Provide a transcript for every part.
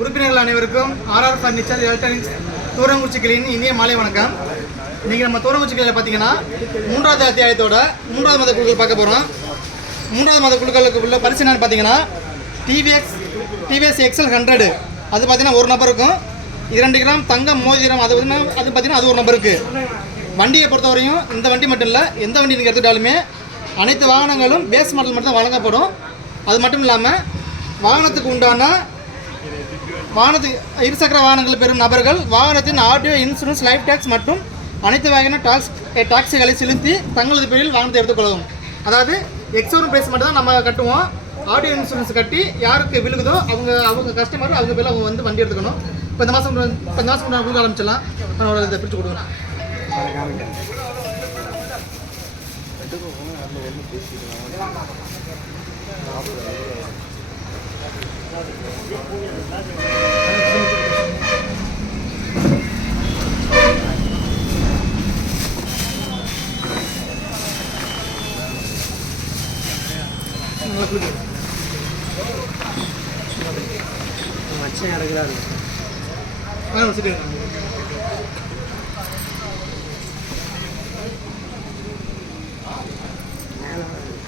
உறுப்பினர்கள் அனைவருக்கும் RR furniture electronics தூரங்குச்சி கிளியின் இனிய மாலை வணக்கம். இன்றைக்கி நம்ம தூரங்குச்சி கிளியில் பார்த்தீங்கன்னா மூன்றாவது அத்தியாயத்தோட மூன்றாவது மத குழுக்கள் பார்க்க போகிறோம் மூன்றாவது மத குழுக்களுக்கு உள்ள பரிசு என்னன்னு பார்த்தீங்கன்னா டிவிஎக்ஸ் டிவிஎஸ் எக்ஸல் ஹண்ட்ரடு அது பார்த்தீங்கன்னா ஒரு நபருக்கும் இரண்டு கிராம் தங்கம் மோதிரம் அது வந்து அது பார்த்தீங்கன்னா அது ஒரு நபருக்கு. வண்டியை பொறுத்தவரையும் இந்த வண்டி மட்டும் இல்லை எந்த வண்டி நீங்கள் எடுத்துட்டாலுமே அனைத்து வாகனங்களும் பேஸ் மாடல் மட்டும் தான் வழங்கப்படும். அது மட்டும் இல்லாமல் வாகனத்துக்கு உண்டான வாகனத்து இருசக்கர வாகனங்கள் பெறும் நபர்கள் வாகனத்தின் ஆடியோ இன்சூரன்ஸ் லைஃப் டேக்ஸ் மற்றும் அனைத்து வகையான டாக்ஸ் டாக்ஸிகளை eh, செலுத்தி தங்களது பேரில் வாகனத்தை எடுத்துக்கொள்ளவும் அதாவது எக்ஸோரும் பிரைஸ் மட்டும் தான் நம்ம கட்டுவோம். ஆடியோ இன்சூரன்ஸ் கட்டி யாருக்கு விழுகுதோ அவங்க அவங்க கஸ்டமர் அவங்க பேரில் அவங்க வந்து வண்டி எடுத்துக்கணும். இப்போ இந்த மாதம் இப்போ இந்த மாதம் கொடுக்க ஆரம்பிச்சிடலாம். அவனோட இதை பிரித்து கொடுங்க. நல்லா മച്ച കിടക്കിലാണ് അങ്ങനെ വിളിച്ചിട്ട്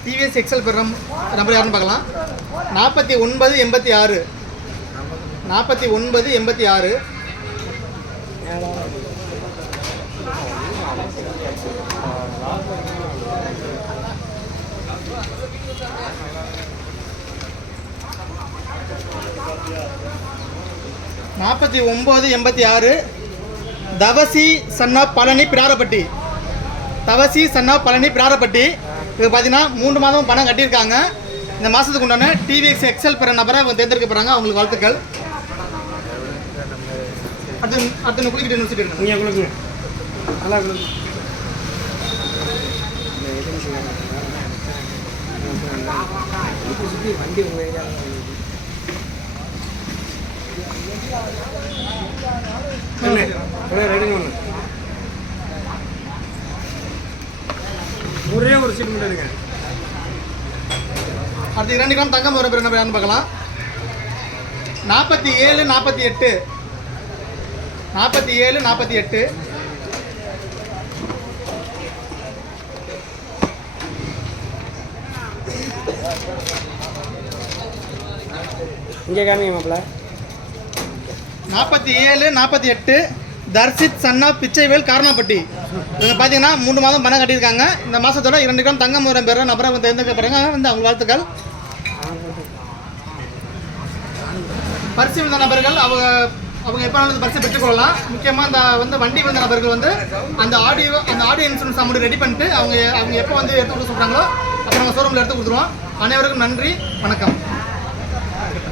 டிவிஎஸ் எக்ஸல் பெற நம்பர் யாருன்னு பார்க்கலாம். நாற்பத்தி ஒன்பது எண்பத்தி ஆறு. நாற்பத்தி ஒன்பது எண்பத்தி ஆறு. நாற்பத்தி ஒம்பது எண்பத்தி ஆறு. தவசி சன்னா பழனி பிராரப்பட்டி. தவசி சன்னா பழனி பிராரப்பட்டி. இது பார்த்தீங்கன்னா மூன்று மாதம் பணம் கட்டியிருக்காங்க. இந்த மாதத்துக்கு உண்டான டிவிஎக்ஸ் எக்ஸல் பெற நபரை அவங்க தேர்ந்தெடுக்க போகிறாங்க அவங்களுக்கு வாழ்த்துக்கள். அடுத்து அடுத்து குளிக்கிட்டு யூனிவர்சிட்டி நீங்கள் கொடுக்குங்க நல்லா கொடுங்க வண்டி ஒன்று ஒரே ஒரு சீட் மட்டும் எடுங்க. அடுத்து இரண்டு கிராம் தங்கம் வர என்ன பார்க்கலாம். நாற்பத்தி ஏழு நாற்பத்தி எட்டு. நாற்பத்தி ஏழு நாற்பத்தி எட்டு. இங்கே காமிங்க மாப்பிள்ள. நாற்பத்தி ஏழு நாற்பத்தி எட்டு. தர்ஷித் சன்னா பிச்சைவேல் காரணப்பட்டி. இவங்க பார்த்தீங்கன்னா மூணு மாதம் பணம் கட்டியிருக்காங்க. இந்த மாதத்தோட இரண்டு கிராம் தங்கம் மூலம் பேர் நபரை வந்து தேர்ந்தெடுக்கப்படுறாங்க. வந்து அவங்க வாழ்த்துக்கள். பரிசு வந்த நபர்கள் அவங்க அவங்க எப்போ வந்து பரிசு பெற்றுக்கொள்ளலாம். முக்கியமாக இந்த வந்து வண்டி வந்த நபர்கள் வந்து அந்த ஆடியோ அந்த ஆடியோ இன்சூரன்ஸ் அமௌண்ட் ரெடி பண்ணிட்டு அவங்க அவங்க எப்போ வந்து எடுத்து கொடுக்க சொல்கிறாங்களோ அப்போ நம்ம ஷோரூமில் எடுத்து கொடுத்துருவோம். அனைவருக்கும் நன்றி. வணக்கம்.